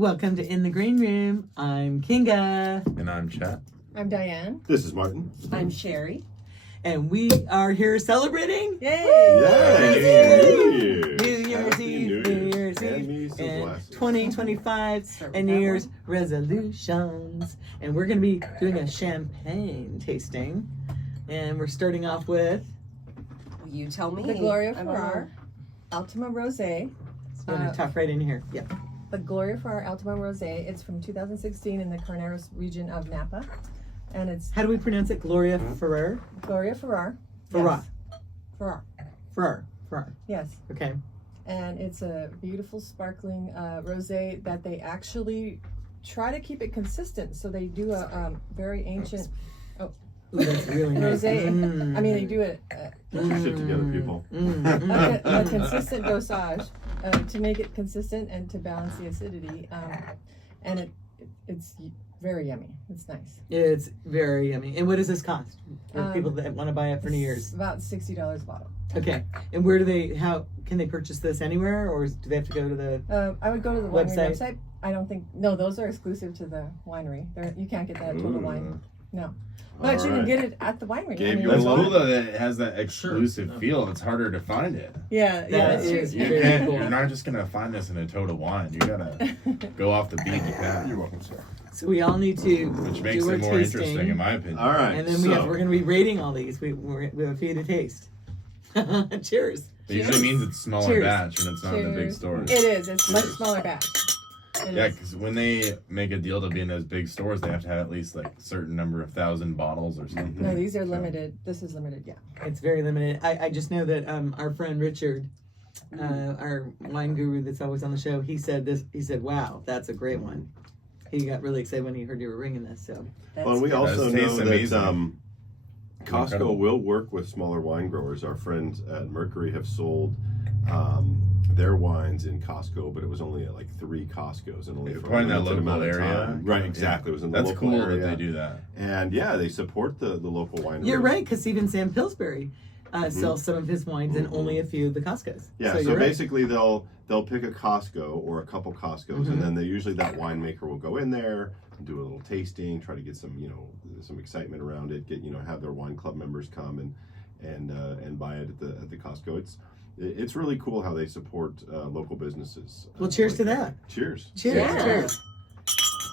Welcome to In the Green Room. I'm Kinga. And I'm Chet. I'm Diane. This is Martin. I'm Sherry. And we are here celebrating. Yay! New Year's Eve, New Year's Eve, and 2025, and New Year's resolutions. And we're going to be doing a champagne tasting. And we're starting off with... You tell me. The Gloria Ferrar Ultima Rosé. I'm going to talk right in here. Yeah. The Gloria Ferrar Ultima Rosé. It's from 2016 in the Carneros region of Napa. And it's... How do we pronounce it? Gloria Ferrar? Gloria Ferrar. Ferrar. Ferrar. Ferrar. Ferrar. Yes. Okay. And it's a beautiful sparkling rosé that they actually try to keep it consistent. So they do a very ancient... Ooh, that's really nice. Rosé. I mean, they do it... Get your shit together, people. a consistent dosage to make it consistent and to balance the acidity. And it's very yummy. It's nice. It's very yummy. And what does this cost for people that want to buy it for New Year's? It's about $60 a bottle. Okay. And where do they, how can they purchase this anywhere, or do they have to go to the I would go to the winery website. I don't think, no, those are exclusive to the winery. You can't get that at Total Wine. No. But you can get it at the winery. That's cool though that it has that exclusive feel. It's harder to find it. Yeah, That is very cool. You're not just going to find this in a Total Wine. You got to go off the beaten path. You're welcome, sir. So we all need to Which makes do our it more tasting, interesting, in my opinion. All right. and then we're going to be rating all these. We have a few to taste. Cheers. It usually means it's smaller Cheers. batch when it's not in the big stores. It is. It's much smaller batch. Yeah, because when they make a deal to be in those big stores, they have to have at least like a certain number of 1,000 bottles or something. No, these are limited. This is limited, yeah. It's very limited. I just know that our friend Richard, our wine guru that's always on the show, he said this. He said, "Wow, that's a great one." He got really excited when he heard you were ringing this. So, Well, and we also know that amazing. Costco Incredible. will work with smaller wine growers. Our friends at Mercury have sold their wines in Costco, but it was only at like 3 Costcos and only for Probably in that limited local amount of area. time. Right, exactly. It was in the That's local cool area. that they do that. And yeah, they support the local wineries. you're right, because even Sam Pillsbury sells some of his wines in only a few of the Costcos. Yeah, so you're right. basically they'll pick a Costco or a couple Costcos, and then usually that winemaker will go in there and do a little tasting, try to get some some excitement around it, get have their wine club members come and buy it at the Costco. It's really cool how they support local businesses. Well, cheers to that. Cheers. Cheers. Yeah. Cheers.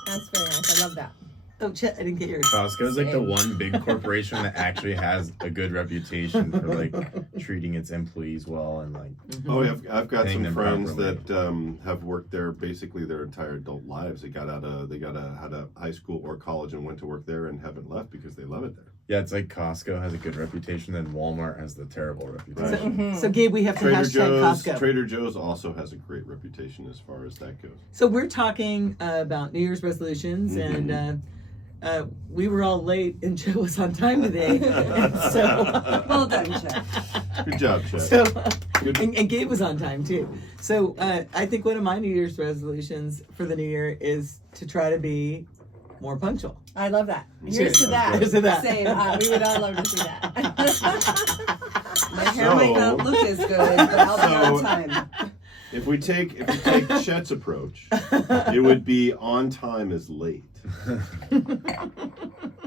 That's very nice. I love that. Oh, Chet, I didn't get yours. Costco's like the one big corporation that actually has a good reputation for like treating its employees well and like. Oh, I've got Paying some them friends properly. that have worked there basically their entire adult lives. They got out of high school or college and went to work there and haven't left because they love it there. Yeah, it's like Costco has a good reputation, and Walmart has the terrible reputation. So, Gabe, we have to hashtag Costco. Trader Joe's also has a great reputation as far as that goes. So we're talking about New Year's resolutions, and we were all late, and Joe was on time today. And so, Well done, Chet. Good job, Chef. so and Gabe was on time too. So I think one of my New Year's resolutions for the new year is to try to be more punctual. I love that. Cheers. Here's to that. Here's to that. Same. We would all love to see that. My hair might not look as good, but I'll be on time. If we take Chet's approach, it would be on time is late.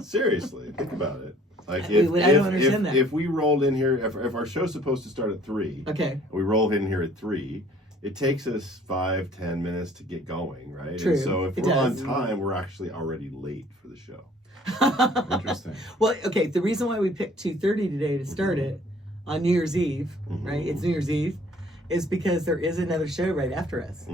Seriously, think about it. Like I don't understand that. if we rolled in here, if our show's supposed to start at 3, Okay. we roll in here at 3, it takes us 5-10 minutes to get going, right? True, And so if it we're does. on time, we're actually already late for the show. Interesting. Well, okay. The reason why we picked 2:30 today to start it on New Year's Eve, right? It's New Year's Eve, is because there is another show right after us,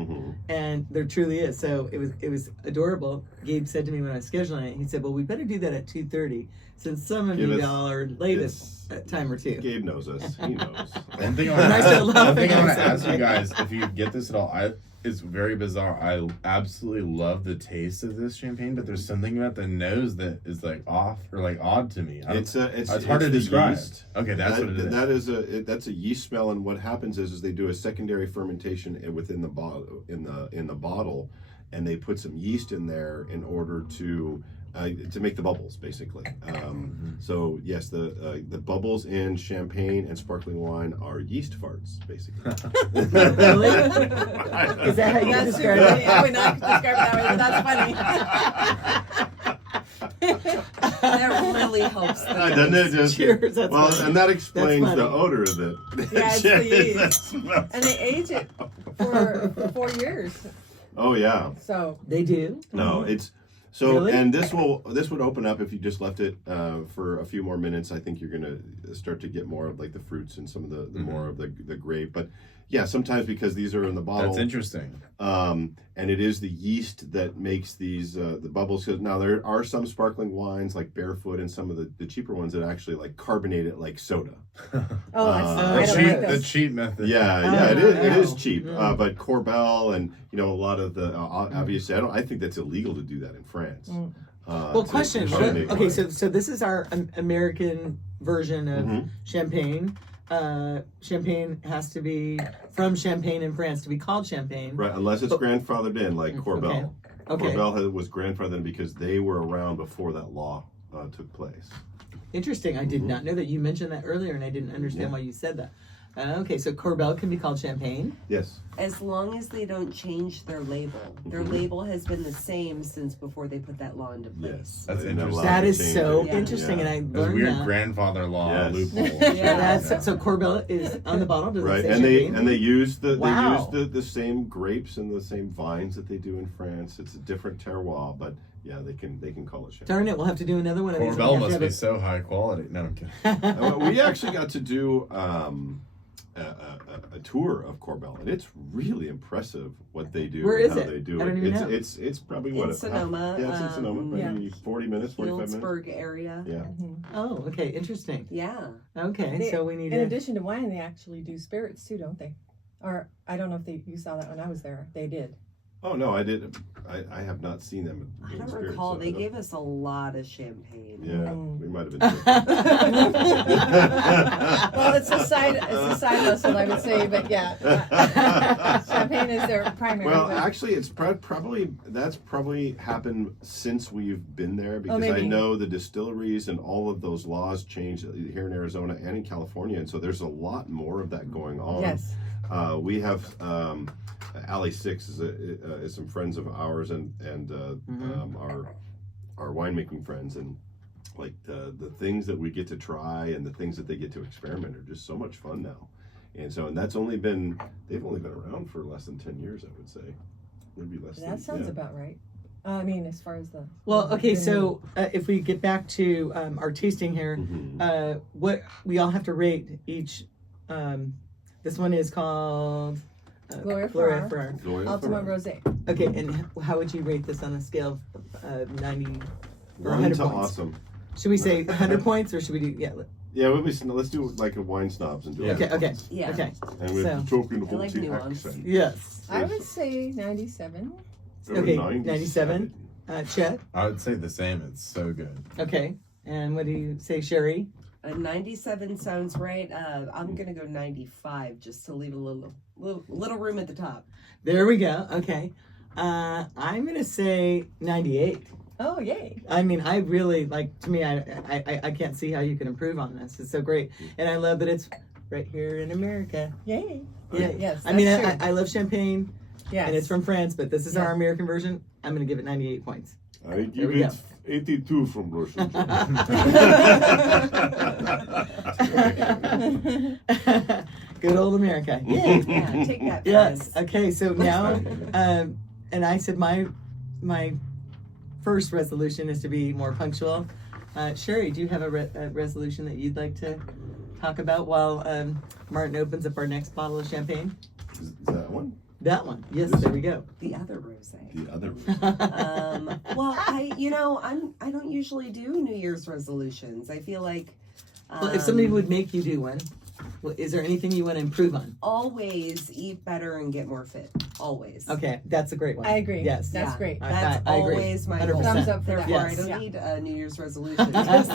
and there truly is. So it was adorable. Gabe said to me when I was scheduling it, he said, "Well, we better do that at 2:30, since some of you all are latest a time or two." Gabe knows us. He knows. One thing I And I started laughing. want I to said, ask you guys, if you get this at all, it's very bizarre. I absolutely love the taste of this champagne, but there's something about the nose that is like off or like odd to me. It's hard to the describe. yeast. Okay, that's what it is. That's a yeast smell, and what happens is they do a secondary fermentation within the bottle in the bottle, and they put some yeast in there in order to to make the bubbles, basically. So yes, the bubbles in champagne and sparkling wine are yeast farts, basically. Really? Is that how you That's describe true. it? I would not describe it that way, but that's funny. That really helps. Doesn't it? Just, Cheers. That's well, funny. and that explains That's the funny. odor that. Yeah, it's the yeast. that smells. And they age it for 4 years. Oh yeah. So They do? No, it's so, Really? and this would open up if you just left it for a few more minutes. I think you're gonna start to get more of like the fruits and some of the more of the grape. But yeah, sometimes because these are in the bottle. That's interesting. And it is the yeast that makes these the bubbles. 'Cause now there are some sparkling wines like Barefoot and some of the cheaper ones that actually like carbonate it like soda. I the don't cheap- like The those. cheap method. Yeah, it is wow. cheap. But Corbel and a lot of the obviously I think that's illegal to do that in France. Well, to question. carbonate Okay, wine. so this is our American version of champagne. Champagne has to be from Champagne in France to be called champagne. Right, unless it's grandfathered in, like Corbel. Okay. Corbel was grandfathered in because they were around before that law took place. Interesting. I did not know that. You mentioned that earlier, and I didn't understand why you said that. Okay, so Corbel can be called champagne. Yes. As long as they don't change their label. Their label has been the same since before they put that law into place. Yes. That's They didn't interesting. allow That to is change so it. Yeah. interesting, and I Those learned weird that. grandfather law Yes. loophole. Yeah. So Corbel is on the bottle. Does Right, it say and champagne? they use Wow. the same grapes and the same vines that they do in France. It's a different terroir, but yeah, they can call it champagne. Darn it, we'll have to do another one of these. Corbel We must have be to so high quality. No, I'm kidding. have We actually got to do a tour of Corbel, and it's really impressive what they do. Where and is how it? They do I don't it. even know. It's probably what In Sonoma, Yeah, it's in Sonoma. Maybe 40 minutes, 45 minutes. Healdsburg area. Yeah. Oh, okay, interesting. Yeah. Okay, They- so we need In to. addition to wine, they actually do spirits too, don't they? Or I don't know if you saw that when I was there. They did. Oh no, I did. I have not seen them. I in don't spirits, recall. so I They don't- gave us a lot of champagne. Yeah, Mm. we might have been. Well, it's a side hustle, I would say, but yeah, champagne is their primary. Well, but- actually, it's that's probably happened since we've been there because I maybe. know the distilleries and all of those laws changed here in Arizona and in California, and so there's a lot more of that going on. yes. We have Alley Six is some friends of ours and our winemaking friends, and like the things that we get to try and the things that they get to experiment are just so much fun now. And that's they've only been around for less than 10 years, I would say. Maybe less. That sounds about right. I mean, as far as the. Well, okay, the- so if we get back to our tasting here, what we all have to rate each. This one is called Gloria Ferrar. Gloria Ultima Ferrar. Rosé. Okay, and how would you rate this on a scale of 90 or 1 100 to points? awesome. Should we say 100 points or should we do, Yeah, let's do like a wine snobs and do it. okay, Yeah. okay. And we're So- talking the I whole like tea nuance. accent. Yes. I would say 97. Okay, 97. Chet, I would say the same. It's so good. okay. And what do you say, Sherry? 97 sounds right. I'm gonna go 95 just to leave a little room at the top. There we go, okay. I'm going to say 98. Oh, yay. I mean, I really to me. I can't see how you can improve on this. It's so great, and I love that it's right here in America. Yay. Yeah, Yes. I mean, that's true. I love champagne, Yes. and it's from France, but this is Yeah. our American version. I'm going to give it 98 points. I There give we it go. 82 from Russian. Good old America. Yay. Yeah, take that. Yes. friends. Okay. So now, and I said my first resolution is to be more punctual. Sherry, do you have a resolution that you'd like to talk about while Martin opens up our next bottle of champagne? Is that one? That one. Yes. There we go. The other rosé. The other. Well, I don't usually do New Year's resolutions. I feel like. Well, if somebody would make you do one, is there anything you want to improve on? Always eat better and get more fit. Always. Okay, that's a great one. I agree. Yes. That's Yeah. great. That's I agree. always my 100%. goal. Thumbs up for that. Therefore, I Yes. don't Yeah. need a New Year's resolution because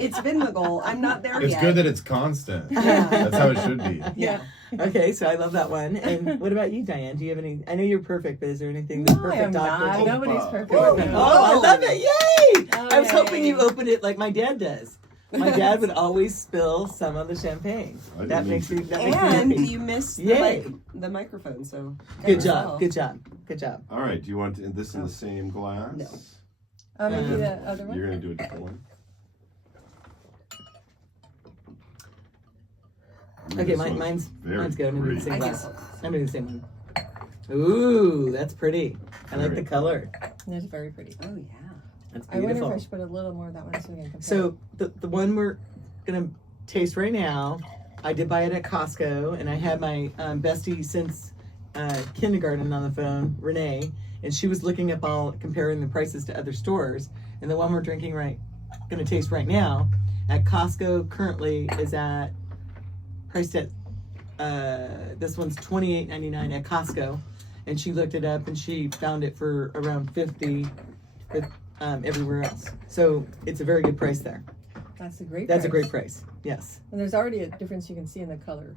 it's been the goal. I'm not there It's yet. good that it's constant. Yeah. That's how it should be. Yeah. Okay, so I love that one. And what about you, Diane? Do you have any? I know you're perfect, but is there anything that's No, I perfect, am Doctor? not. Nobody's perfect. Oh, I love it! Yay! Oh, I was hoping yay. you opened it like my dad does. My dad would always spill some of the champagne. I That didn't makes mean you. That And makes me happy. you missed Yay. the microphone, so Good as job. well. Good job. Good job. All right. Do you want this in the same glass? No. Maybe the other one. You're gonna do a different one. Ooh, Okay, this one's mine's very good. I'm gonna do the pretty. same I glass. guess. I'm doing the same one. Ooh, that's pretty. I like the color. It's very pretty. Oh yeah. That's I wonder if beautiful. I should put a little more of that one so we can compare. So the one we're gonna taste right now, I did buy it at Costco, and I had my bestie since kindergarten on the phone, Renee, and she was looking up all comparing the prices to other stores. And the one we're drinking gonna taste right now, at Costco currently is priced at this one's $28.99 at Costco, and she looked it up and she found it for around $50 everywhere else. So it's a very good price there. That's a great. That's a price. great price. Yes. And there's already a difference you can see in the color.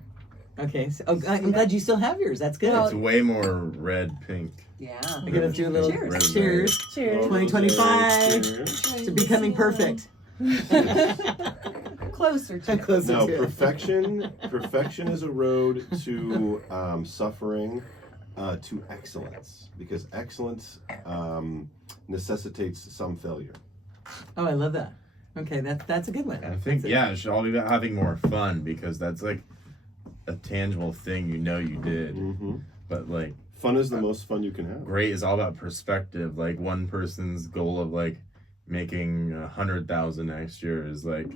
Okay. So, I'm glad you still have yours. That's good. Well, It's way more red pink. Yeah. I'm gonna do a little Cheers. cheers. Cheers. 2025 Cheers. to becoming perfect. Closer to. Closer No, to it. perfection is a road to suffering, to excellence, because excellence necessitates some failure. Oh, I love that. Okay, that's a good one. I think, That's yeah, it should all be about having more fun because that's like a tangible thing you did. Mm-hmm. But like, Fun is the most fun you can have. great is all about perspective. Like, one person's goal of like making 100,000 next year is like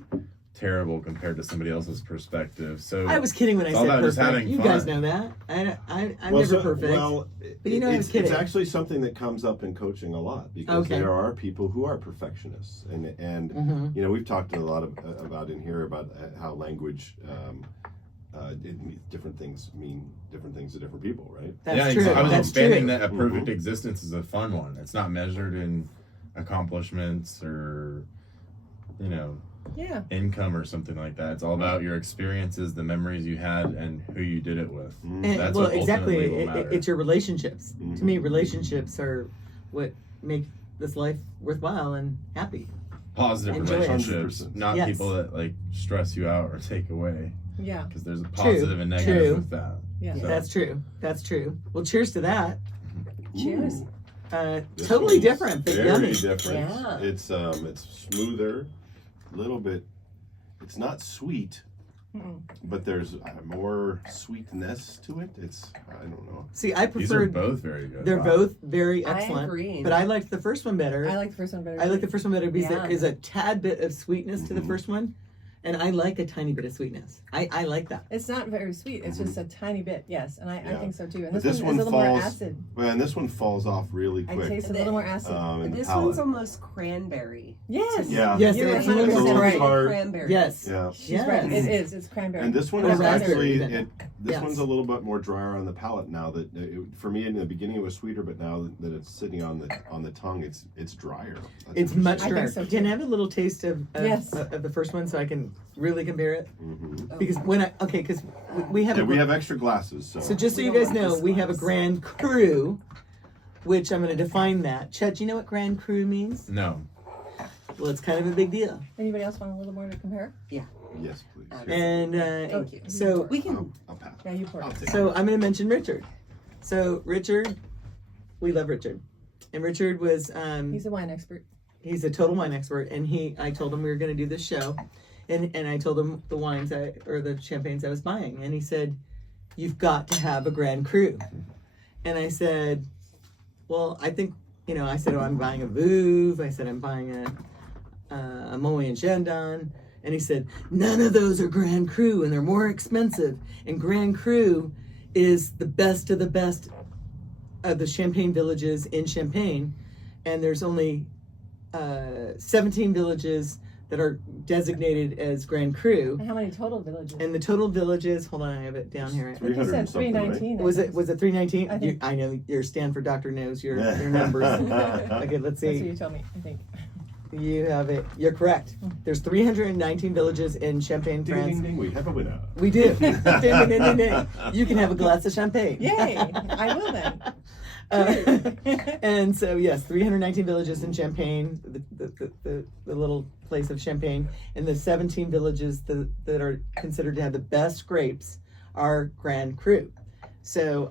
terrible compared to somebody else's perspective. So I was kidding when I It's all said about just perfect. having You fun. guys know that. I'm never perfect. Well, But you know I was it's kidding. actually something that comes up in coaching a lot because Okay. there are people who are perfectionists, and Mhm. you know, we've talked a lot about in here about how language. Different things mean different things to different people, right? That's yeah, true. I was That's expanding true. that a perfect Mhm. existence is a fun one. It's not measured in accomplishments or Yeah. income or something like that. It's all about your experiences, the memories you had, and who you did it with. Mm-hmm. And, That's well, what exactly. ultimately will matter. It's your relationships. Mhm. To me, relationships are what make this life worthwhile and happy. Positive Enjoy it. relationships, 100%. not Yes. people that like stress you out or take away. Yeah. Because there's a positive and negative true. with that. Yeah. So- That's true. That's true. Well, cheers to that. Cheers. Ooh, this Totally one's different, but very yummy. different. Yeah. It's smoother, a little bit. It's not sweet, Mm-mm. but there's more sweetness to it. It's I don't know. See, I These are preferred. both very good. They're both very I excellent. agree. But I liked the first one better. I like the first one better. I like the first one better because Yeah. there is a tad bit of sweetness to the Mhm. first one, and I like a tiny bit of sweetness. I like that. It's not very sweet. It's just a tiny bit. Yes, and I Yeah. think so too. And But this, this one is a one little more falls- acid. Well, and this one falls off really I quick. taste a little more acid. In the This palate. one's almost cranberry. Yes. Yeah. Yes, You're it is. 100% It's a little right. tart. Cranberry. Yes. Yeah. She's right. Yes. It is. It's cranberry. And this one Or is raspberry actually even. this Yes. one's a little bit more drier on the palate now. That for me in the beginning it was sweeter, but now that it's sitting on the tongue, it's drier. That's It's much I think drier. so, Can too. I have a little taste of Yes. of the first one so I can really compare it? Mm-hmm. Because because we have Yeah, a, we have extra glasses, so. so just so We you don't guys want know, this we have a glass. Grand Cru, which I'm going to define that. Chet, do you know what Grand Cru means? No. Well, it's kind of a big deal. Anybody else want a little more to compare? Yes, please. And Thank you. so We can. I'll pass. Yeah, you pour I'll it. take So I'm going to mention Richard. So Richard, we love Richard, and Richard was He's a wine expert. he's a total wine expert, and I told him we were going to do this show, and I told him the wines or the champagnes I was buying, and he said, "You've got to have a Grand Cru," and I said, "Well, I think I said, oh, I'm buying a Veuve. I said I'm buying a Moët and Chandon." And he said, none of those are Grand Cru, and they're more expensive. And Grand Cru is the best of the Champagne villages in Champagne. And there's only 17 villages that are designated as Grand Cru. And how many total villages? And the total villages, hold on, I have it down here. I think you 300 and said something, right? 319. Was it 319? I think- I know your Stanford doctor knows your numbers. Okay, let's That's what see. you told me, I think. You have it. You're correct. There's 319 villages in Champagne, Ding, France. ding, ding. We have a winner. We do. Ding, ding, ding, ding, ding. You can have a glass of champagne. Yay! I will then. And so yes, 319 villages in Champagne, the little place of Champagne, and the 17 villages that are considered to have the best grapes are Grand Cru. So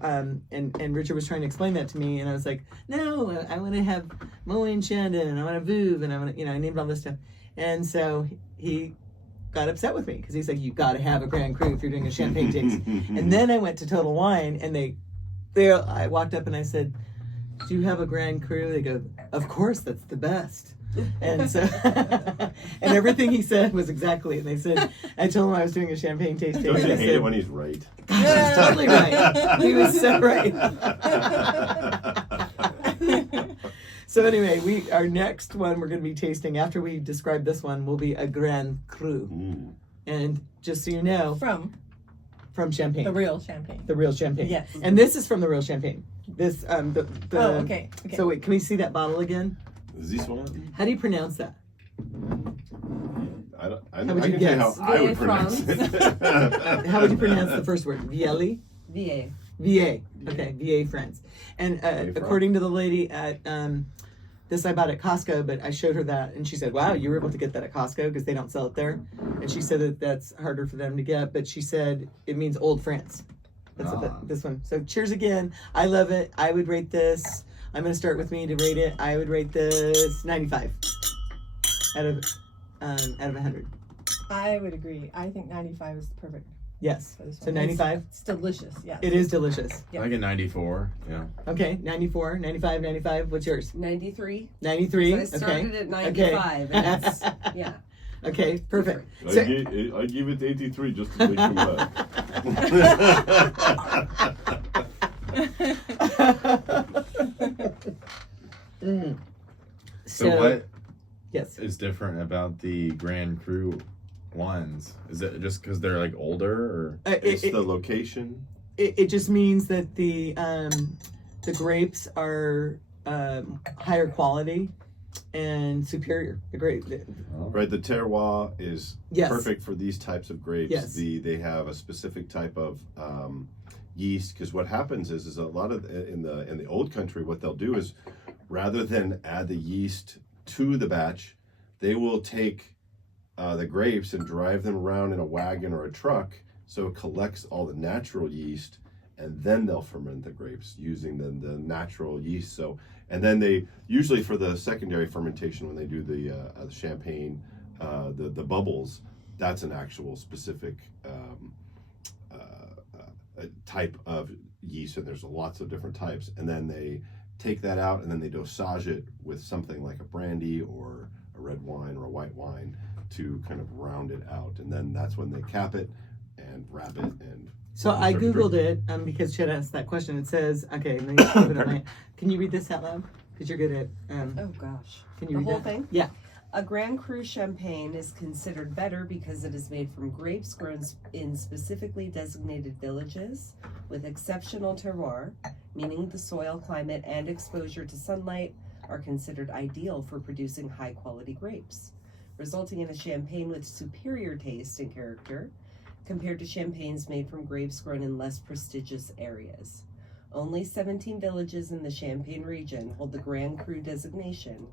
and Richard was trying to explain that to me, and I was like, no, I want to have Moet and Chandon, and I want to Veuve, and I want to, I named all this stuff, and so he got upset with me because he's like, you got to have a Grand Cru if you're doing a champagne taste. And then I went to Total Wine, and I walked up and I said, do you have a Grand Cru? They go, of course, that's the best. And so, and everything he said was exactly. And they said, I told him I was doing a champagne tasting. Don't and you I hate said, it when he's right? gosh, he's totally right. He was so right. So anyway, our next one we're going to be tasting after we describe this one will be a Grand Cru. Ooh. And just so you know, From from Champagne. the real champagne. The real champagne. Yes. And this is from the real champagne. This Okay. So wait, can we see that bottle again? Is this one? How do you pronounce that? I would can you tell you guess? how I would pronounce France. it. How would you pronounce the first word? Vielle? VA. VA. Okay, VA France. And France. according to the lady at this I bought at Costco, but I showed her that, and she said, "Wow, you were able to get that at Costco because they don't sell it there." And she said that that's harder for them to get, but she said it means Old France. That's what this one. So cheers again. I love it. I would rate this. I'm going to start with me to rate it. I would rate this 95 out of 100. I would agree. I think 95 is perfect Yes. for this So one. 95. It's delicious. Yes. It is delicious. I like a 94. Yeah. Okay, 94, 95, 95. What's yours? 93. 93. So I started Okay. at 95. And it's, yeah. Okay, perfect. I So, give it 83 just to make you laugh. So what Yes. is different about the Grand Cru ones? Is it just because they're like older, or It's the location. It just means that the grapes are higher quality and superior. The grape. Right, the terroir is Yes. perfect for these types of grapes. Yes. They have a specific type of yeast, because what happens is a lot of in the old country, what they'll do is rather than add the yeast to the batch, they will take the grapes and drive them around in a wagon or a truck, so it collects all the natural yeast, and then they'll ferment the grapes using the natural yeast. So, and then they usually, for the secondary fermentation, when they do the champagne, the bubbles, that's an actual specific type of yeast, and there's lots of different types. And then they take that out, and then they dosage it with something like a brandy or a red wine or a white wine to kind of round it out. And then that's when they cap it and wrap it. And So I Googled it because Chet asked that question. It says, okay, let me put it on my, can you read this out loud? Because you're good at, Oh, gosh. can you The read whole that? thing? Yeah. A Grand Cru champagne is considered better because it is made from grapes grown in specifically designated villages with exceptional terroir, meaning the soil, climate, and exposure to sunlight are considered ideal for producing high-quality grapes, resulting in a champagne with superior taste and character compared to champagnes made from grapes grown in less prestigious areas. Only 17 villages in the Champagne region hold the Grand Cru designation,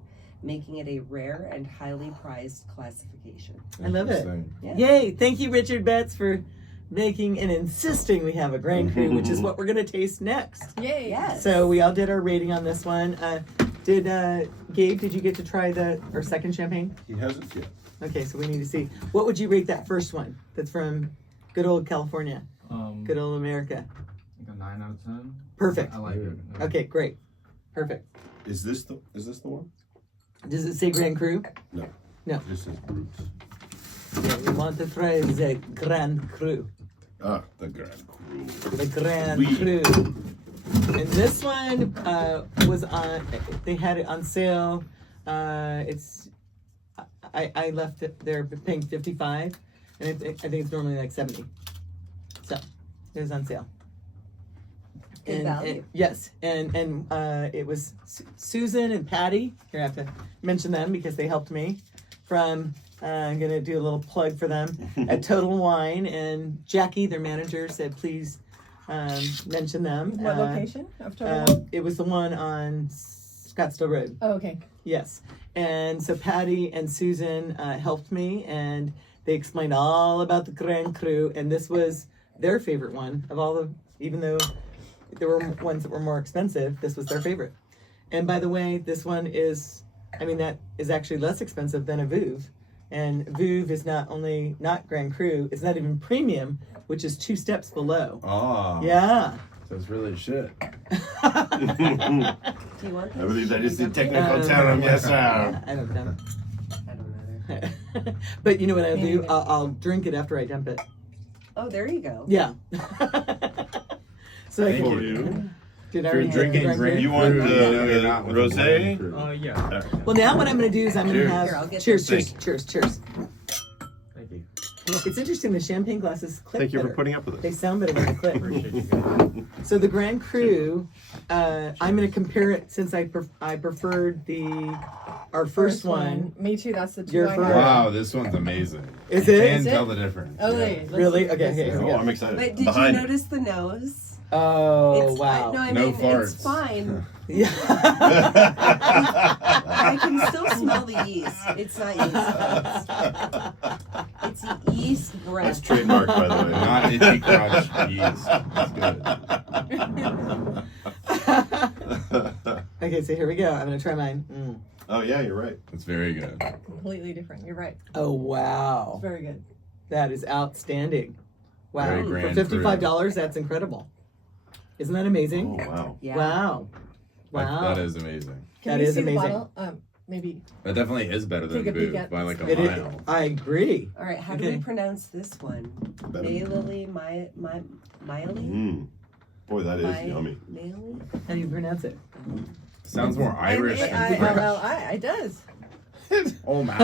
making it a rare and highly prized classification. I love it. Interesting. Yeah. Yay. Thank you, Richard Betts, for making and insisting we have a Grand Cru, which is what we're going to taste next. Yay! Yes. So we all did our rating on this one. Did Gabe, did you get to try our second champagne? he hasn't yet. Okay, so we need to see. What would you rate that first one that's from good old California, good old America? Like a 9 out of 10. Perfect. I like it. Okay, great. Perfect. Is this the one? Does it say Grand Cru? This is Bruce. Yeah, we want to try the Grand Cru. Ah, the Grand Cru. The Grand Oui. Cru. And this one was on, they had it on sale. I left it there paying $55, and I think it's normally like $70. So it was on sale. Good value. Yes, and it was Susan and Patty. Here I have to mention them because they helped me. From I'm gonna do a little plug for them at Total Wine, and Jackie, their manager, said please mention them. What location of Total? It was the one on Scottsdale Road. Oh, okay. Yes, and so Patty and Susan helped me, and they explained all about the Grand Cru, and this was their favorite one of all the. Even though there were ones that were more expensive, this was their favorite. And by the way, this one is, that is actually less expensive than a Veuve. And Veuve is not Grand Cru, it's not even premium, which is 2 steps below. Oh. Yeah. So it's really shit. Do you want I believe that is the technical term, yes, sir. I don't know. I don't know. But you know what I'll do? I'll drink it after I dump it. Oh, there you go. Yeah. So I Thank can, you. Did I If you're already drinking drink Grand it? You want Cru, the you're not with rosé? Grand Cru. Yeah. Well, now what I'm going to do is I'm going to Cheers. have Here, I'll get cheers, this. cheers. Thank you. It's interesting. The champagne glasses clip Thank you for better. putting up with They us. sound better when they clip. Appreciate you guys. So the Grand Cru, I'm going to compare it since I preferred our first one. Me too. That's the two Your I first. have. Wow, this one's amazing. Is I it? can Is it? tell the difference. Oh, yeah. wait. let's- Really? Okay, let's- okay, here we Oh, go. I'm excited. But did Behind you notice the nose? Oh, It's, wow. no, I No mean, farts. it's fine. Yeah. I can still smell the yeast. It's not yeast. It's yeast That's breath. trademarked, by the way. Not itchy crotch yeast. That's good. Okay, so here we go. I'm going to try mine. Oh, yeah, you're right. It's very good. Completely different. You're right. Oh, wow. It's very good. That is outstanding. Wow. Very For Grand $55, that's incredible. Isn't that amazing? Oh, wow. Yeah. Wow. Wow. That is amazing. Can That we is see amazing. the bottle? Maybe. That definitely is better than Take a peek Boo at- by like a It is, mile. I agree. All right, how do Okay. we pronounce this one? Miley, Mm. Boy, that is yummy. Miley? How do you pronounce it? Sounds more Irish than French. M-A-I-L-L-I. It does. Oh my.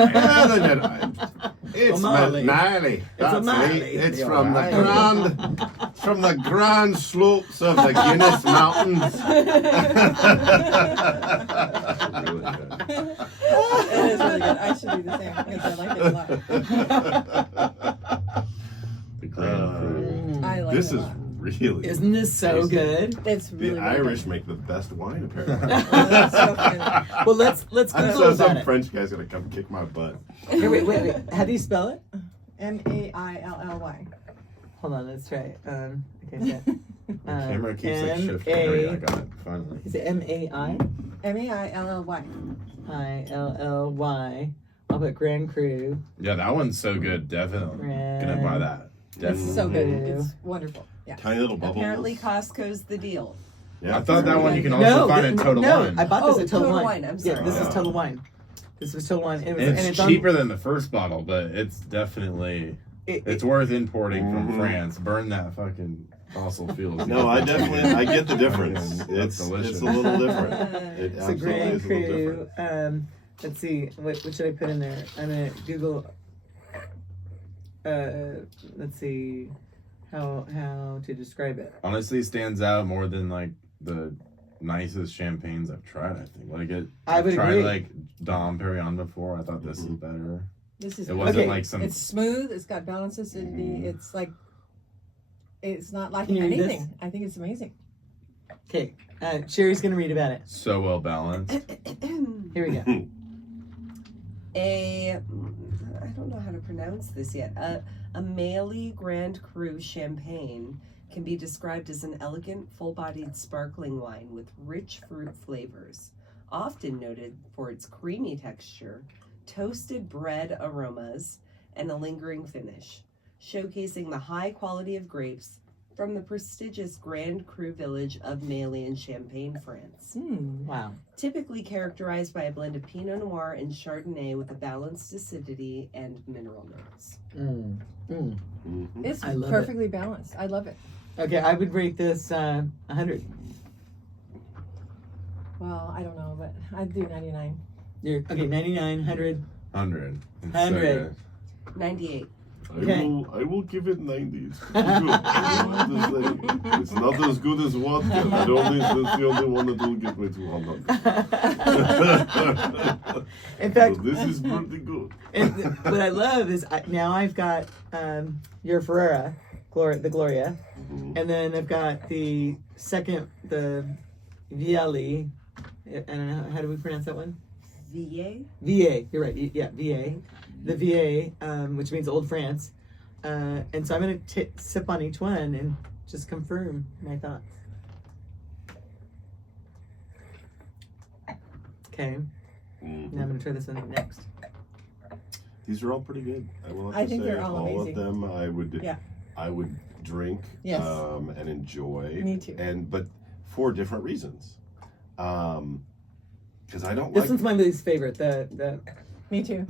It's O'Malley. Miley. That's O'Malley. me. It's Yeah, from the right. from the grand slopes of the Guinness Mountains. Really good. It is really good. I should do the same because I like it a lot. The Grand Cru. I like This it a is lot. really. Isn't this so tasty. good? It's The really Irish make the best wine, apparently. That's so funny. Well, let's I'm Google sure about some it. French guy's gonna come kick my butt. Here, wait. How do you spell it? M-A-I-L-L-Y. Hold on, let's try it. Okay, so, Camera keeps like shifting. M-A- There we go, I got it. Finally. Is it M-A-I? M-A-I-L-L-Y. I-L-L-Y. I'll put Grand Cru. Yeah, that one's so good. Definitely gonna buy that. It's Definitely. so good. Mhm. It's wonderful. Yeah. Tiny little bubbles. Apparently Costco's the deal. Yeah. I thought that one you can also No, find at Total Wine. I bought this at Total Total Wine. Wine, I'm Yeah, sorry. this is Wow. Total Wine. This was Total Wine. It was, And it's on- cheaper than the first bottle, but it's definitely it's worth importing from Mhm. France. Burn that fucking fossil fuels. No, I get the difference. That's It's delicious. a little different. It It's a absolutely Grand is a little Cru. different. Let's see. What should I put in there? I'm gonna Google. Let's see how to describe it. Honestly, stands out more than like the nicest champagnes I've tried. I think I would I've tried agree. like Dom Perignon before. I thought this is better. This is It wasn't Okay. like some. It's smooth. It's got balanced acidity. It's like it's not lacking Can you read this? anything. I think it's amazing. Okay, Sherry's gonna read about it. So well balanced. Here we go. I don't know how to pronounce this yet. A Maley Grand Cru champagne can be described as an elegant, full-bodied sparkling wine with rich fruit flavors, often noted for its creamy texture, toasted bread aromas, and a lingering finish, showcasing the high quality of grapes from the prestigious Grand Cru village of Maley in Champagne, France. Wow. Typically characterized by a blend of Pinot Noir and Chardonnay with a balanced acidity and mineral notes. Mhm. It's I love perfectly balanced. I love it. Okay, I would rate this 100. Well, I don't know, but I'd do 99. Okay, 99, 100. 100. It's so 100. good. 98. I will give it 90. It's pretty good. It's not as good as vodka. That's the only one that will get me to 100. In fact, So this is pretty good. and what I love is now I've got your Ferrera, the Gloria, and then I've got the second, the Viali. I don't know, how do we pronounce that one? VA? VA, you're right, yeah, VA. The VA, which means Old France. And so I'm going to sip on each one and just confirm my thoughts. Okay, now I'm going to try this one next. These are all pretty good. I will have to I think say, they're all amazing. of them I would drink Yes. and enjoy. Me too. But for different reasons. Because I don't This like. one's my least favorite, the Me too.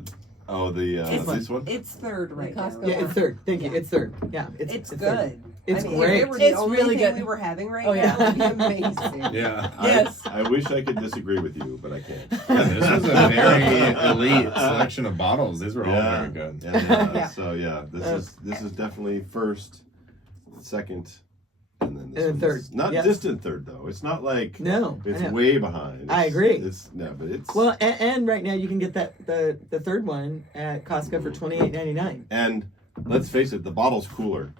Oh, this one. It's third right now. Costco. yeah, it's third. Thank you, it's third. Yeah, It's third. good. It's I mean, great. If it were the It's only really thing good. we were having right Oh, now, yeah. it would be amazing. Yeah. Yes. I wish I could disagree with you, but I can't. Yeah, this was a very elite selection of bottles. These were all very good. Yeah. Yeah. So yeah, this is definitely first, second, and then this And then one's third. Not Yes. distant third though. It's not like No, I it's know. way behind. I agree. But it's Well, and right now you can get the third one at Costco for $28.99. and let's face it, the bottle's cooler.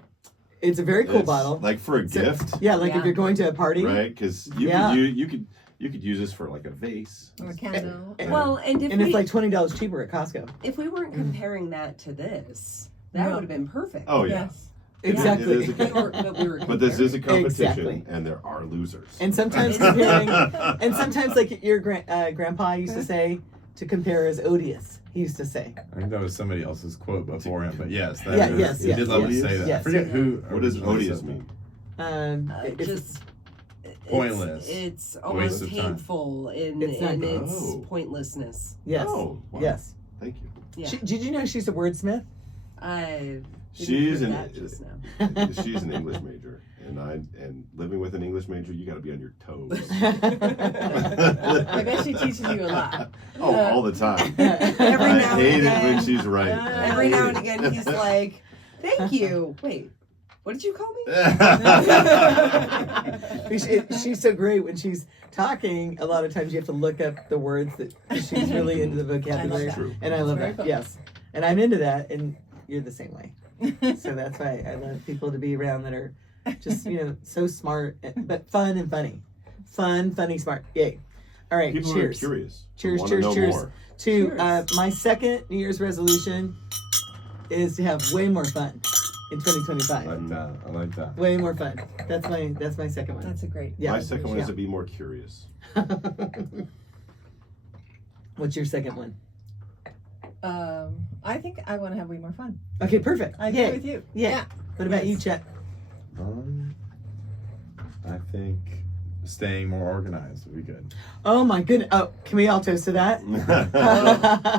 It's a very cool It's bottle. like for a So- gift, Yeah, like Yeah. if you're going to a party. right? Because Yeah. you could use this for like a vase. Or a candle. Well, and if And it's we like $20 cheaper at Costco. if we weren't comparing that to this, that No. would have been perfect. Oh yeah. Yes. Exactly. It is a But we were But this is a comparing. competition, Exactly. and there are losers. And sometimes comparing, and sometimes like your grandpa used to say, to compare is odious. He used to say. I think that was somebody else's quote before him, but yes, that Yeah, is, yes, he yes, did love yes. to say that. I Yes. forget who. What does originally odious said mean? It's Just Pointless. It's Waste almost of time. painful in It's not good. its Oh. pointlessness. yes, Oh, wow. yes. Thank you. Yeah, Did you know she's a wordsmith? I She's she's an that just now. she's an English major, and living with an English major, you got to be on your toes. I bet she teaches you a lot. Oh, all the time. Every I now and hate it again. when she's right. Every now and again, he's like, "Thank you." Wait, what did you call me? She's so great when she's talking. A lot of times you have to look up the words that 'cause she's really into the vocabulary, that. True. and I love Very that. cool. Yes, and I'm into that, and you're the same way. So that's why I love people to be around that are just so smart, but fun and funny. Fun, funny, smart. Yay! All right, People cheers. are curious. Cheers, want cheers, to know cheers. more. To Cheers. my second New Year's resolution is to have way more fun in 2025. I like that. I like that. Way more fun. That's my second one. That's a great. Yeah. My second one is Yeah. to be more curious. What's your second one? I think I want to have way more fun. Okay, perfect. I agree Yay. with you. Yeah. What about you, Chet? I think staying more organized would be good. Oh my goodness. Oh, can we all toast to that?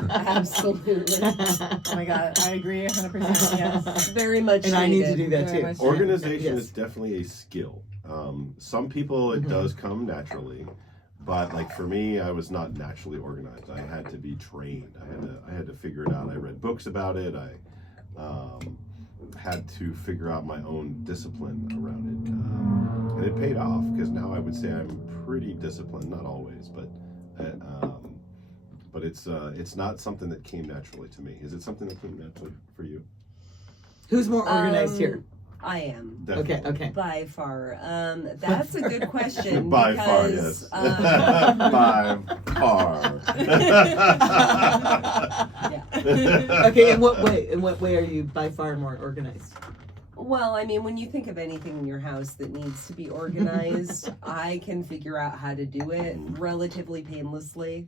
Absolutely, Oh my god, I agree 100%. Yes. very much. And I need to needed. do that Very too. much. Organization Yes. is definitely a skill. Some people it does come naturally, but like for me, I was not naturally organized. I had to be trained. I had to figure it out. I read books about it. I had to figure out my own discipline around it, and it paid off because now I would say I'm pretty disciplined. Not always, but it's not something that came naturally to me. Is it something that came naturally for you? Who's more organized here? I am. Definitely. Okay. By far. That's a good question. By far, because, yes. By far. yeah. Okay, in what way? In what way are you by far more organized? Well, I mean, when you think of anything in your house that needs to be organized, I can figure out how to do it relatively painlessly.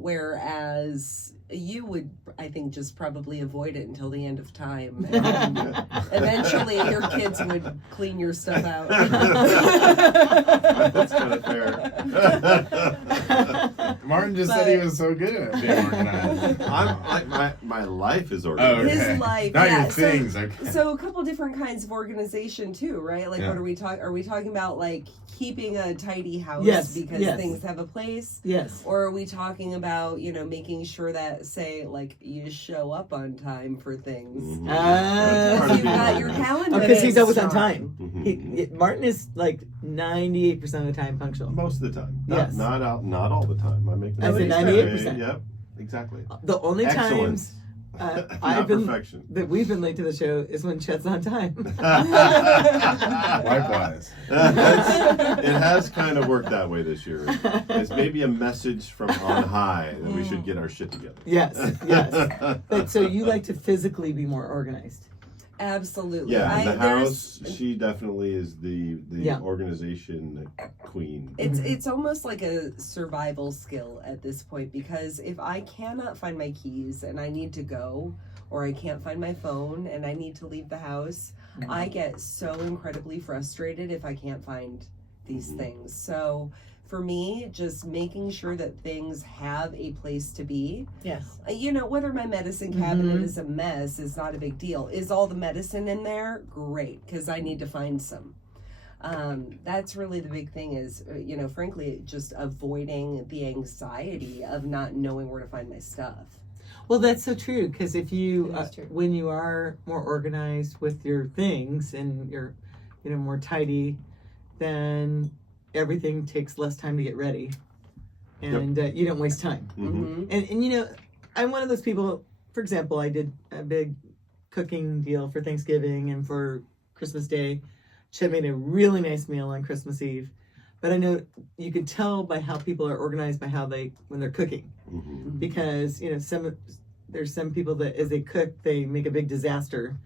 Whereas you would, I think, just probably avoid it until the end of time. And eventually, your kids would clean your stuff out. That's kind of fair. Mark Martin just said he was so good at being organized. I'm like my life is Oh, organized. okay. His life, Not yeah. your things. Okay. So a couple different kinds of organization too, right? Like, Yeah. what are we talking? Are we talking about like keeping a tidy house Yes, because yes. things have a place? Yes. Or are we talking about, making sure that, say, like, you show up on time for things? Mhm. Ah. Part Because of you've being got your organized. calendar. Because he's in always on strong. time. Mhm. Martin is like 98% of the time punctual. Most of the time. Yes. Not all the time. I make I said mistakes. 98%. Yep. Exactly. The only Excellence. times Not I've been perfection. that we've been late to the show is when Chet's on time. Likewise. It has kind of worked that way this year. It's maybe a message from on high that we should get our shit together. Yes, yes. But so you like to physically be more organized. Absolutely. Yeah, the there's- house. She definitely is the Yeah. organization queen. It's almost like a survival skill at this point, because if I cannot find my keys and I need to go, or I can't find my phone and I need to leave the house, I get so incredibly frustrated if I can't find these things. So for me, just making sure that things have a place to be. Yes. Whether my medicine cabinet is a mess is not a big deal. Is all the medicine in there? Great, because I need to find some. That's really the big thing is, frankly, just avoiding the anxiety of not knowing where to find my stuff. Well, that's so true, because if you, That is true. when you are more organized with your things and you're, more tidy, then everything takes less time to get ready, and you don't waste time. Mm-hmm. And I'm one of those people. For example, I did a big cooking deal for Thanksgiving and for Christmas Day. Chet made a really nice meal on Christmas Eve, but I know you can tell by how people are organized by how when they're cooking, Mm-hmm. because there's some people that as they cook they make a big disaster,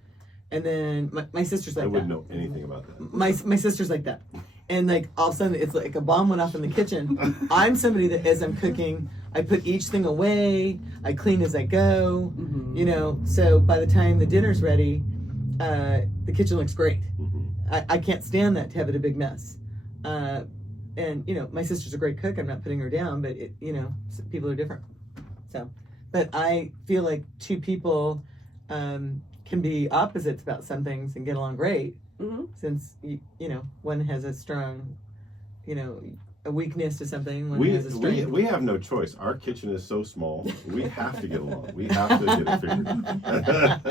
and then my sister's like I that. wouldn't know anything about that. My sister's like that. And like all of a sudden it's like a bomb went off in the kitchen. I'm somebody that as I'm cooking, I put each thing away, I clean as I go, so by the time the dinner's ready, the kitchen looks great. Mm-hmm. I can't stand that, to have it a big mess. And my sister's a great cook, I'm not putting her down, but people are different. So, but I feel like two people can be opposites about some things and get along great. Mm-hmm. Since one has a strong, a weakness to something, one has a strength. We have no choice. Our kitchen is so small. We have to get along. We have to get it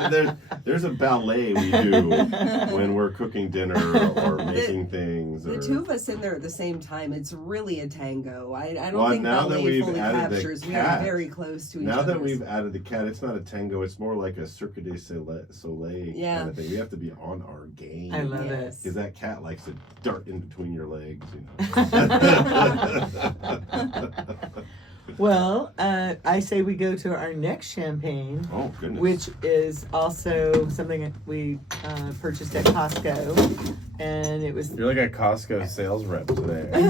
figured. there's a ballet we do when we're cooking dinner or making things. The or, two of us in there at the same time, it's really a tango. I don't Well, think now that ballet we've fully added the captures. We cat, are very close to each now other. that we've added the cat, it's not a tango. It's more like a Cirque du Soleil Yeah. kind of thing. We have to be on our game. I love Yes. Because that cat likes to dart in between your legs. Well, I say we go to our next champagne, Oh, goodness. which is also something that we purchased at Costco, and it was. You're like a Costco sales rep today. I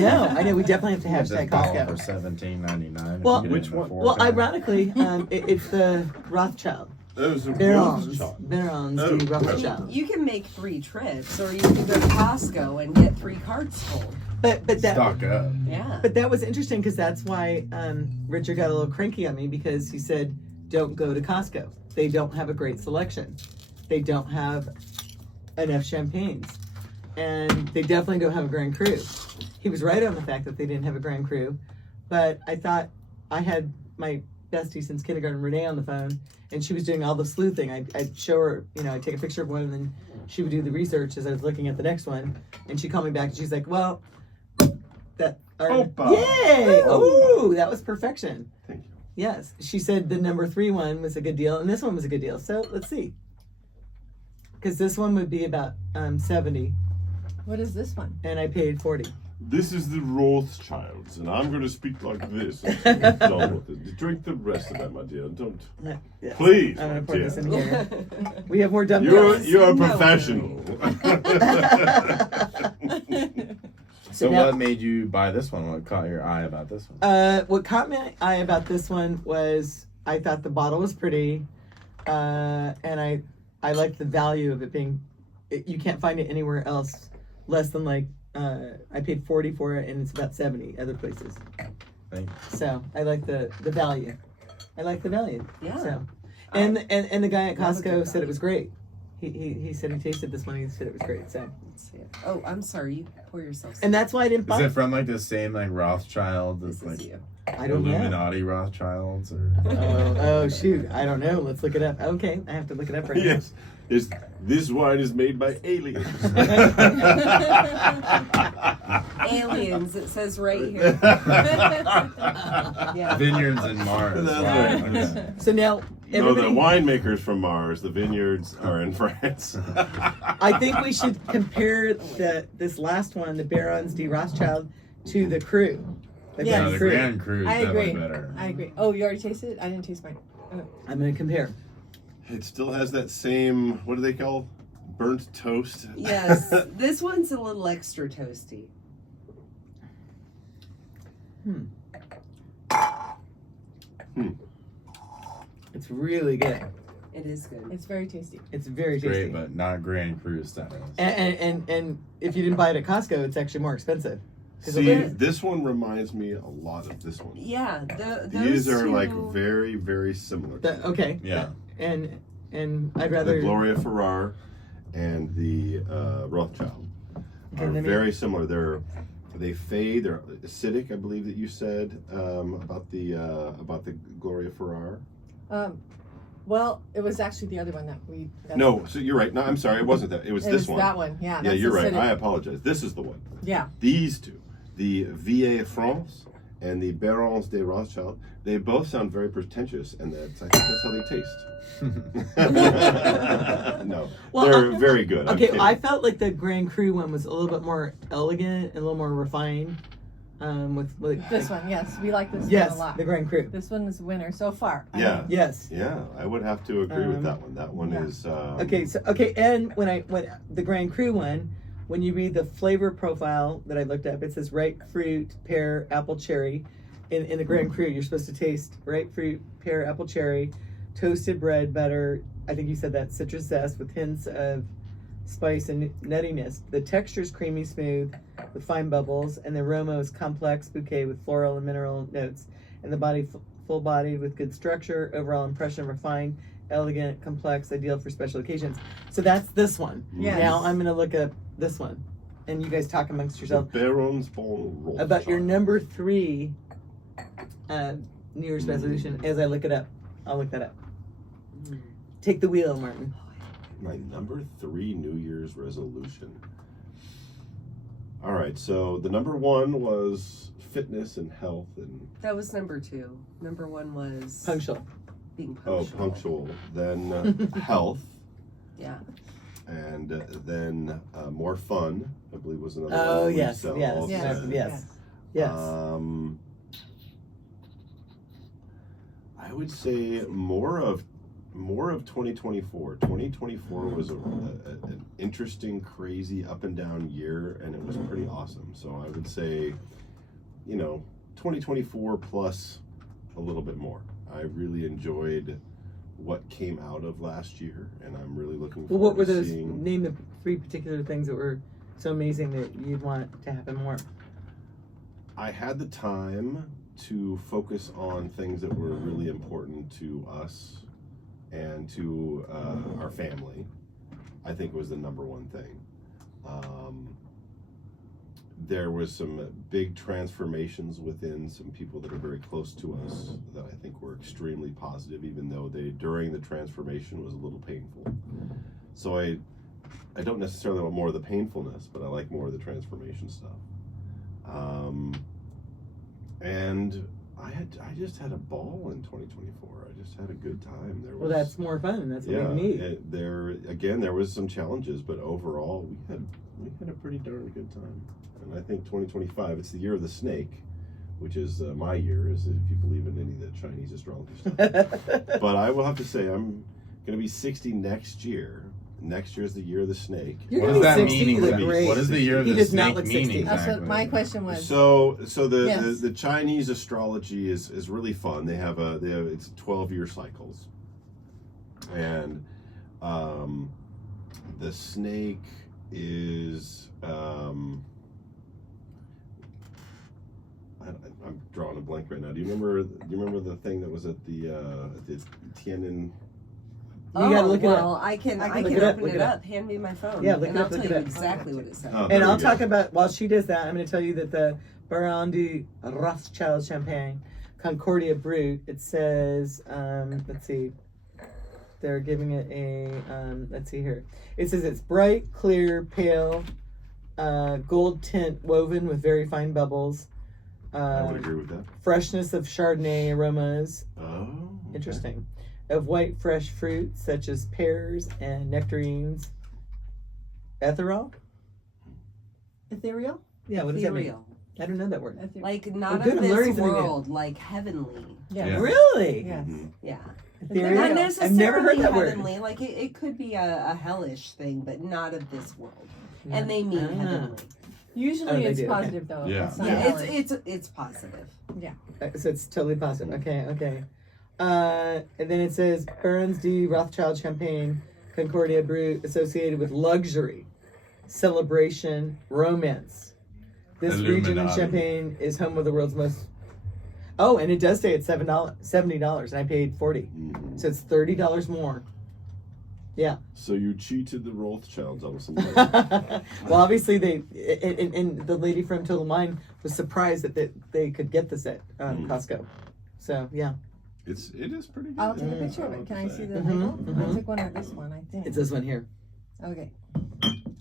know. We definitely have to Just hashtag bottle Costco. for $17.99. Well, which one? Well, ironically, it's the Rothschild. Those are Barons Rothschild. the Oh, Rothschild. You can make 3 trips, or you can go to Costco and get 3 carts full. But that Stock up. Yeah. But that was interesting, because that's why Richard got a little cranky on me, because he said, don't go to Costco. They don't have a great selection. They don't have enough champagnes. And they definitely don't have a Grand Cru. He was right on the fact that they didn't have a Grand Cru. But I thought I had my bestie since kindergarten, Renee, on the phone, and she was doing all the sleuthing. I'd show her, I'd take a picture of one, and then she would do the research as I was looking at the next one. And she called me back, and she's like, well, Opa. Yay! Oh, that was perfection. Thank you. Yes, she said the number 3 one was a good deal, and this one was a good deal. So let's see, because this one would be about 70, What is this one? and I paid 40. This is the Rothschilds, and I'm going to speak like this until we're done with it. Drink the rest of that, my dear. Don't. Yes. Please, I'm gonna my pour this in dear. here. We have more dumb You're jokes. a No professional. So now- what made you buy this one? What caught your eye about this one? What caught my eye about this one was I thought the bottle was pretty, and I liked the value of it being. You can't find it anywhere else less than I paid 40 for it, and it's about 70 other places. Thanks. So I like the value. I like the value. Yeah. So, and the guy at Love a good Costco said value. it was great. He said he tasted this one. He said it was great. So, Let's see it. Oh, I'm sorry. You pour yourself some. and that's why I didn't Is buy it it. from like the same like Rothschild This that's is like you. I don't know. Illuminati Rothschilds or Oh shoot! I don't know. Let's look it up. Okay, I have to look it up right Yes. This wine is made by aliens. Aliens, it says right here. Yeah. vineyards in Mars. That's Wow, right. okay. now. So now No, the everybody, winemakers from Mars. The vineyards are in France. I think we should compare this last one, the Barons de Rothschild, to the Cru. The Yes. No, Grand the Cru. Grand Cru is I definitely agree. better. I agree. Oh, you already tasted it? I didn't taste mine. I'm gonna compare. It still has that same, what do they call, burnt toast? Yes. This one's a little extra toasty. It's really good. It is good. It's very tasty. It's very It's tasty. great, but not Grand Cru status. And if you didn't buy it at Costco, it's actually more expensive. 'Cause See, it- this one reminds me a lot of this one. Yeah. These those are two, like very, very similar. okay. Yeah. And I'd The rather. Gloria Ferrar and the Rothschild Okay, are let me- very similar. They fade. They're acidic, I believe that you said about the Gloria Ferrar. Well, it was actually the other one that we. No, so you're right. No, I'm sorry. It wasn't that. It was It this was one. that one. Yeah. Yeah, that's you're right. acidic. I apologize. This is the one. Yeah. These two, the Vieille France and the Barons de Rothschild, they both sound very pretentious, and I think that's how they taste. No, Well, they're very good. I'm Okay, kidding. I felt like the Grand Cru one was a little bit more elegant and a little more refined. With This one, yes, we like this Yes, one a lot. the Grand Cru. This one is winner so far. I Yeah. mean, Yes. Yeah, I would have to agree with that one. That one yeah. is Okay, and when the Grand Cru one, when you read the flavor profile that I looked up, it says ripe fruit, pear, apple, cherry. In the Grand Cru, you're supposed to taste ripe fruit, pear, apple, cherry, toasted bread, butter. I think you said that citrus zest with hints of spice and nuttiness. The texture is creamy smooth with fine bubbles, and the aroma is complex bouquet with floral and mineral notes. And the body full bodied with good structure. Overall impression refined, elegant, complex, ideal for special occasions. So that's this one. Yes. Now I'm gonna look up this one, and you guys talk amongst the yourself Barons von Rothschild. about your number 3 New Year's resolution. As I look it up, I'll look that up. Take the wheel, Martin. My number 3 New Year's resolution. All right, so the number 1 was fitness and health and That was number 2. Number 1 was Punctual. being oh punctual. punctual. Then health, Yeah. and then more fun. I believe was another. Oh, one yes, Lisa yes, also Yes. said. yes. Yes. I would say more of 2024. 2024 was an interesting, crazy, up and down year, and it was pretty awesome. So I would say, 2024 plus a little bit more. I really enjoyed what came out of last year, and I'm really looking Well, forward what were to those? seeing. Name the 3 particular things that were so amazing that you'd want to happen more. I had the time to focus on things that were really important to us and to our family. I think was the number one thing. There was some big transformations within some people that are very close to us that I think were extremely positive, even though during the transformation was a little painful. So I don't necessarily want more of the painfulness, but I like more of the transformation stuff. And I just had a ball in 2024. I just had a good time. There was, Well, that's more fun. That's what we need. there was some challenges, but overall we had a pretty darn good time. And I think 2025, it's the year of the snake, which is my year, is if you believe in any of the Chinese astrology stuff. But I will have to say I'm going to be 60 next year. Next year is the year of the snake. You're What gonna does be that 60, mean you look exactly? great. What does the year of He the does not snake look mean 60. That's exactly? what my question was. So the Yes. the Chinese astrology is really fun. They have it's 12-year cycles, and the snake is I'm drawing a blank right now. Do you remember the thing that was at the Tiananmen? You gotta look it well, up. I can look open it up, it look it up. up. Hand me my phone. Yeah, look and it I'll up, look tell it you up. exactly what it says. Oh, And there I'll we talk go. about, while she does that, I'm going to tell you that the Baron de Rothschild Champagne Concordia Brut, it says, let's see, they're giving it a, let's see here. It says it's bright, clear, pale, gold tint woven with very fine bubbles. I would agree with that. Freshness of Chardonnay aromas. Oh, okay. Interesting. Of white fresh fruits such as pears and nectarines. Ethereal? Ethereal? Yeah, what does that mean? Ethereal. I don't know that word. Ethereal. Like not good, of I'm learning this something new. world, like heavenly. Yeah. Yeah. Really? Yes. Mhm. Yeah. Ethereal? Not I've necessarily never heard that word. heavenly. Like it could be a hellish thing, but not of this world. And they mean Ah. heavenly. Usually Oh, they it's do, okay. positive though. Yeah. It's not Yeah, hellish. it's positive. So it's totally positive. Okay. And then it says Burns de Rothschild Champagne Concordia Brut associated with luxury, celebration, romance. This region in Illuminati. Champagne is home of the world's most. Oh, and it does say it's $70, and I paid $40, Mhm. so it's $30 more. Yeah. So you cheated the Rothschilds out of some money. Well, obviously they and the lady from Total Mind was surprised that they could get this at Costco. So yeah, It is pretty good. I'll take a picture of it. Can I see the Mhm, label? mhm. I took one of this one, I think. it's this one here. Okay.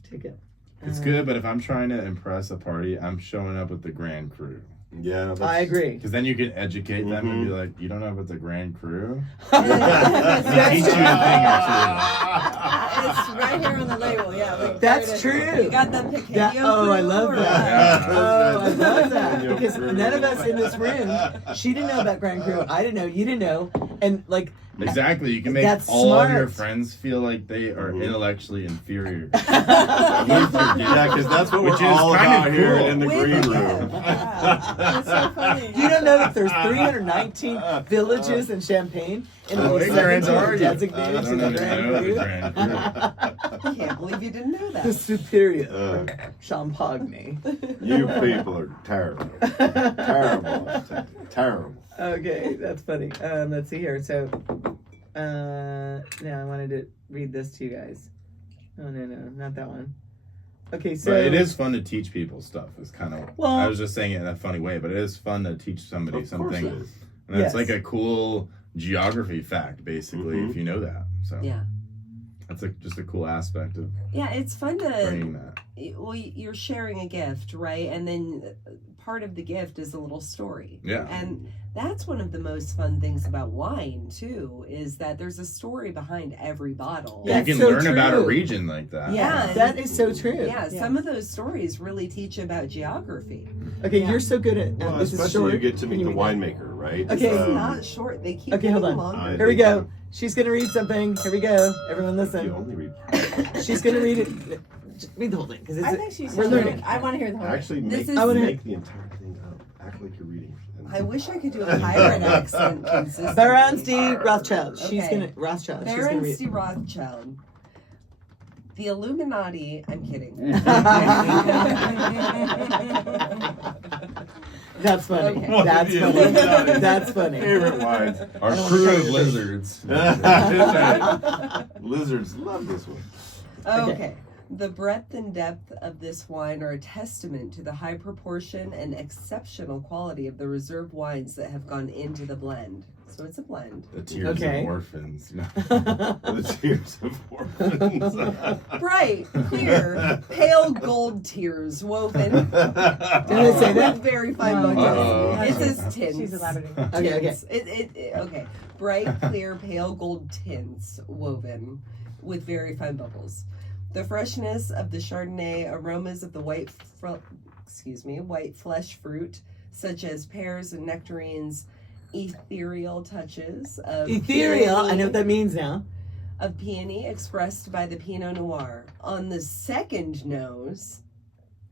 Take it. It's good, but if I'm trying to impress a party, I'm showing up with the Grand Cru. Yeah, that's, I agree. Because then you can educate them and Mhm. be like, you don't know about the Grand Cru? That's Teach you a thing or It's right here on the label, yeah. Like, That's there it is. true. You got the Pequeño That, oh, I love Cru, that. Yeah. Oh, I love that. Pequeño Because Cru. none of us in this room, she didn't know about Grand Cru. I didn't know. You didn't know. And like, Exactly. You can make That's all of your smart. friends feel like they are Mhm. intellectually inferior. Yeah, because that's what Which we're is all kind of about here cool. in the With green you. room. That's so funny. you don't know that there's 319 villages in Champagne, and How only ignorant 17 are you? designated I to don't the even Grand know the Cru. Grand Cru. I can't believe you didn't know The that. superior Champagne. You people are terrible. Terrible. Terrible. Okay, that's funny. Let's see here. So, now I wanted to read this to you guys. Oh no, not that one. Okay, so But it is fun to teach people stuff. It's kind of. Well- I was just saying it in a funny way, but it is fun to teach somebody Of course something. it is. And that's Yes. like a cool geography fact, basically, Mhm. if you know that. So Yeah. that's just a cool aspect of Yeah, it's fun to bringing that. well, you're sharing a gift, right? And then part of the gift is a little story. Yeah. And that's one of the most fun things about wine too, is that there's a story behind every bottle. Yeah. You can so learn about a true. region like that. Yeah. that is so true. Yeah, some of those stories really teach about geography. Okay, Yeah. you're so good at Well, this is especially short. you get to Can meet you the read that? winemaker, right? Okay. It's Um, not short. They keep Okay, hold getting on. longer. Here we go. She's gonna read something. Here we go. Everyone You listen. only read. She's gonna read it. Just read the whole thing because I think she's we're learning. I want to hear the whole Actually, This make, is- I wanna- make the entire thing up. Act like you're reading. I wish I could do a pirate accent consistently. Baron de Rothschild. She's Okay. gonna Rothschild. She's gonna Baron read. de Rothschild. The Illuminati. I'm kidding. That's funny. Okay. That's Yeah. funny. Yeah. That's funny. Favorite wines. Our I don't crew wanna of say lizards. Lizards love this one. Okay. The breadth and depth of this wine are a testament to the high proportion and exceptional quality of the reserve wines that have gone into the blend. So it's a blend. The tears Okay. of orphans. The tears of orphans. Bright, clear, pale gold tears woven Did they say that? with very fine Oh, bubbles. Uh-oh. It says tints. She's elaborating. Okay. Tints. Okay. Bright, clear, pale gold tints woven with very fine bubbles. The freshness of the Chardonnay, aromas of the white flesh fruit, such as pears and nectarines, ethereal touches of Ethereal. I know peony, what that means now. of peony expressed by the Pinot Noir. On the second nose,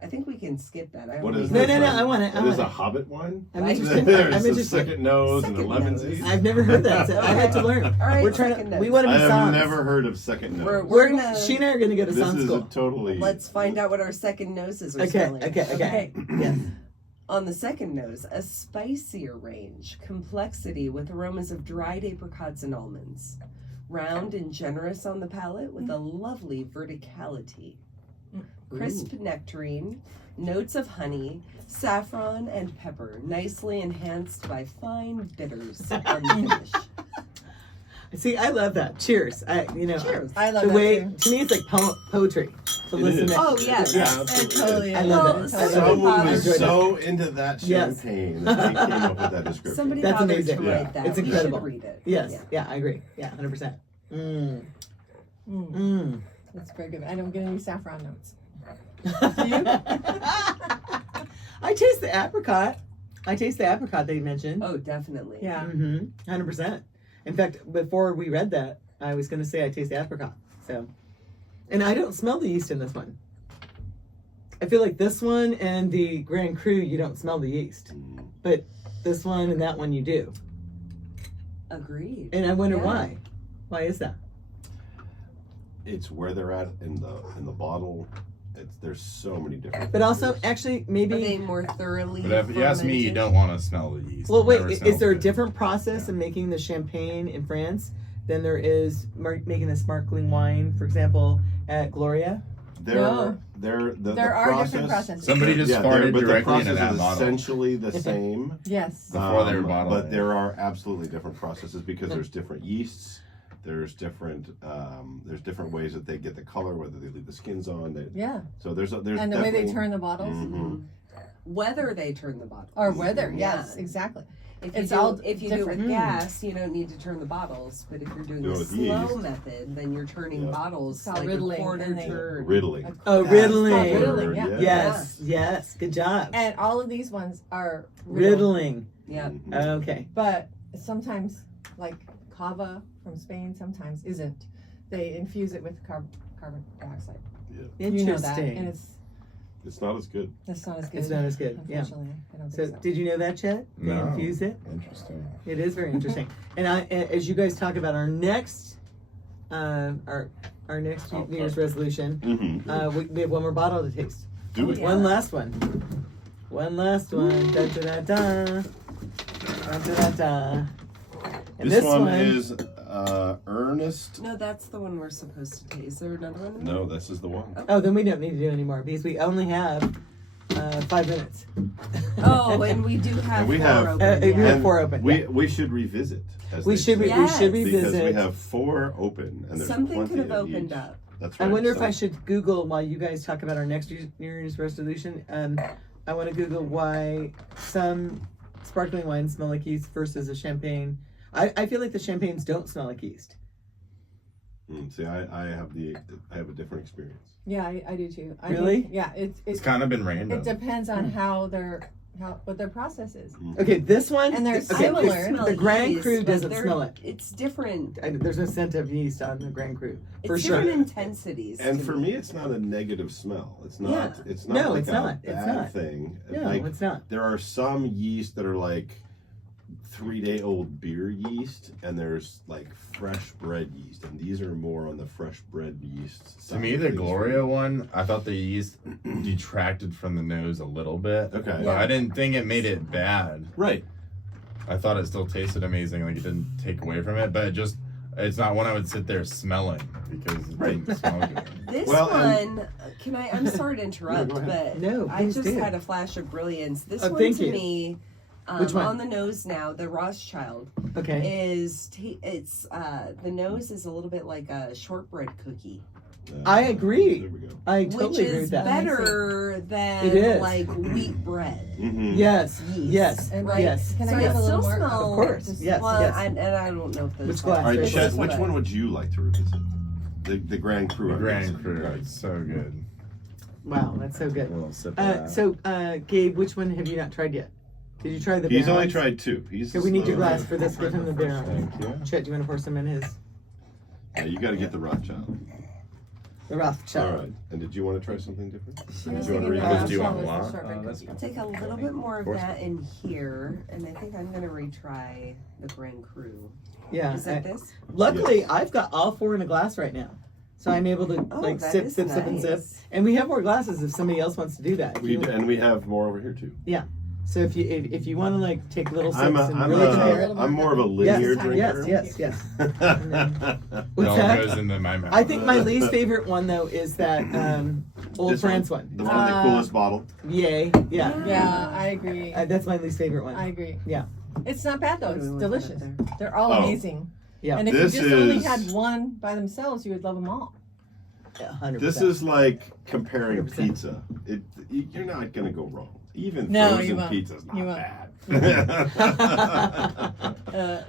I think we can skip that. I What don't is need- No, this? I want it. I It is want a it. Hobbit wine. I'm I- interested. There's I'm a interested. second nose and a Second lemon nose. seed. I've never heard that. So I had to learn. All right, We're trying second to. We nose. want to I be have songs. never heard of second nose. We're gonna- Sheena are gonna go to This song is school. a totally. Let's find out what our second noses are Okay. smelling. Okay. Okay. Yes. On the second nose, a spicier range, complexity with aromas of dried apricots and almonds. Round and generous on the palate with a lovely verticality. Crisp nectarine, notes of honey, saffron, and pepper, nicely enhanced by fine bitters on the finish. See, I love that. Cheers. Cheers. I love The that way, too. to me, it's like poetry. To It listen is. to. Oh, yes. Yeah. It totally I is. love Well, it. somebody Someone bothered was to- so into that Yes. champagne that they came up with that description. Somebody That's bothered amazing. to write that. It's We incredible. should read it. Yes. Yeah, I agree. Yeah, 100%. Mm, Mm. that's very good. I don't get any saffron notes. I taste the apricot. That you mentioned. Oh, definitely. Yeah. 100%. In fact, before we read that, I was going to say I taste the apricot. So, and I don't smell the yeast in this one. I feel like this one and the Grand Cru, you don't smell the yeast, but this one and that one you do. Agreed. And I wonder Yeah. why. Why is that? It's where they're at in the bottle. There's so many different. But also, flavors. actually, Are maybe. they more thoroughly But if you ask me, you fermented? don't want to smell the yeast. Well, It wait. never Is smells there a good. different process in making the champagne in France than there is making the sparkling wine, for example, at Gloria? there No. the There are process, different processes. Somebody just farted but the directly process into that is bottle. essentially the same. Yes. Before they were bottled. But there are absolutely different processes because there's different yeasts. There's different ways that they get the color, whether they leave the skins on. Yeah. So there's And the way they definitely- turn the bottles. Mhm. Whether they turn the bottle. Or weather. Yeah. Yes, exactly. If you It's do, all if you do it different. with gas, you don't need to turn the bottles. But if you're doing Do it the with slow yeast. method, then you're turning Yeah. bottles It's called like riddling, a quarter and they- turn. Riddling. Oh, Yeah. riddling. It's called riddling, yeah. Yes. Good job. And all of these ones are riddled. Riddling. Yeah. Mhm. Okay. But sometimes, like cava from Spain, sometimes isn't. They infuse it with carbon dioxide. Interesting. You know that, and It's not as good. it's not as good. It's not as good. Yeah. Unfortunately, I don't So, think so. did you know that, Chet? They No. infuse it. Interesting. It is very interesting. And as you guys talk about our next, our next New Year's resolution, Mm-hmm. we have one more bottle to taste. Do it. Yeah. One last one. One last one. Da da da da. Da da da da. And This one is Ernest. No, that's the one we're supposed to taste. Is there another one? in there? No, this is the one. Oh, then we don't need to do any more because we only have 5 minutes. Oh, and we do have And we four have- open. we yeah. have 4 open. We should revisit. As We they should say, Yes. because revisit. we have 4 open and there's Something plenty could have of opened each. up. That's I right. wonder if So- I should Google while you guys talk about our next New Year's resolution. I want to Google why some sparkling wines smell like yeast versus a champagne. I feel like the champagnes don't smell like yeast. See, I have a different experience. Yeah, I do too. I Really? think- yeah, It's kind of been random. it depends on what their process is. Okay, this one. And they're okay, similar. this- Smell the Grand yeast, Cru but doesn't they're- smell it. It's different. There's no scent of yeast on the Grand Cru for It's sure. different intensities. And to for me, it's not a negative smell. It's not. Yeah. It's not. No, like it's a not. It's bad not. thing. No, Like, it's not. there are some yeast that are like 3-day-old beer yeast, and there's like fresh bread yeast, and these are more on the fresh bread yeast side. To me, of the things. Gloria one, I thought the yeast detracted from the nose a little bit. Okay. But I didn't think it made it bad. Right. I thought it still tasted amazing. Like, it didn't take away from it. But it's not one I would sit there smelling because it didn't smell good. This Well, one, I'm sorry to interrupt, go ahead. but No, I please just do. had a flash of brilliance. This Oh, one thank to you. me, Which one? on the nose now, the Rothschild Okay. is the nose is a little bit like a shortbread cookie, I agree. There we go. I which totally agree is with that. better than It is. like wheat bread. Mm-hmm. Yes. Yeast. Yes. And Right. Yes. Can So I it get a little still more? smells. Of course. Just- Yes. Well, yes. and I don't know if those. Which glass? All right, This Chet, one. which one would you like to revisit? The Grand Cru. The I Grand guess. Cru, Right. it's so good. Wow, that's so A good. little sip of that. So, Gabe, which one have you not tried yet? Did you try the He's only Barons? tried 2. He's. Okay, we need your slow. glass for this. Give him the Barons. Thank you. Chet, do you want to pour some in his? Yeah, you got to get the Rothschild. The Rothschild. All right. And did you want to try something different? She Did was you want to thinking read the Which this? do you Rothschild want? was the shortbread That's cookie. I'll take a little bit more of course. that in here, and I think I'm gonna retry the Grand Cru. Yeah. Is that this? Luckily, Yes. I've got all 4 in a glass right now, so I'm able to Oh, like that sip, is sip, sip, and sip. nice. And we have more glasses if somebody else wants to do that. And we have more over here too. So if you want to like take little sips I'm and really compare it. I'm more of a Yes, linear yes, drinker. yes. It What's all that? goes into my mouth. I think my least favorite one though is that Old This France one, one. the one with the coolest bottle. Yay, yeah. Yeah, I agree. That's my least favorite one. I agree. Yeah. It's not bad though. What do It's we want to delicious. put there? They're all Oh. amazing. Yeah. And if This you just only is- had one by themselves, you would love them all. Yeah, 100%. This is like comparing 100%. pizza. You're not gonna go wrong. Even No, frozen you won't. pizza's not You won't. bad.